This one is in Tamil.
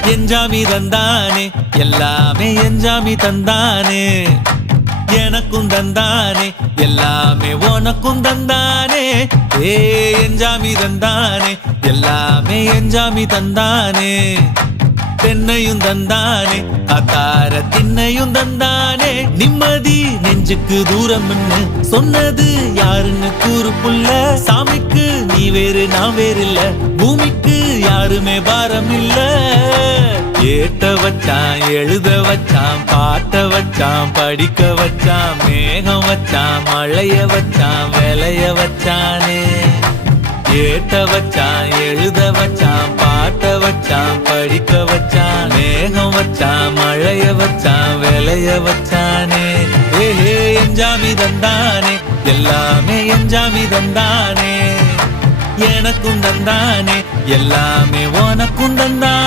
எஞ்சாமி தந்தானே எல்லாமே எஞ்சாமி தந்தானே எனக்கும் தந்தானே எல்லாமே உனக்கும் தந்தானே ஏ எஞ்சாமி தந்தானே எல்லாமே எஞ்சாமி தந்தானே தென்னையும் தந்தானே அத்தார திண்ணையும் தந்தானே நிம்மதி நெஞ்சுக்கு தூரம்னு சொன்னது யாருன்னு கூறு புள்ள சாமிக்கு நீ வேறு நான் வேறு இல்ல பூமிக்கு யாருமே பாரம் இல்ல ஏட்ட வச்சான் எழுத வச்சான் பாட்ட வச்சான் படிக்க வச்சான் மேகம் வச்சான் மழைய வச்சான் விளைய வச்சானே ஏட்ட வச்சான் எழுத வச்சான் பாட்ட வச்சான் படிக்க வச்சான் மேகம் வச்சான் மழைய வச்சான் விளைய வச்சானே ஏஹே எஞ்சாமி தந்தானே எல்லாமே எஞ்சாமி தந்தானே எனக்கும் தந்தானே எல்லாமே உனக்கும் தந்தானே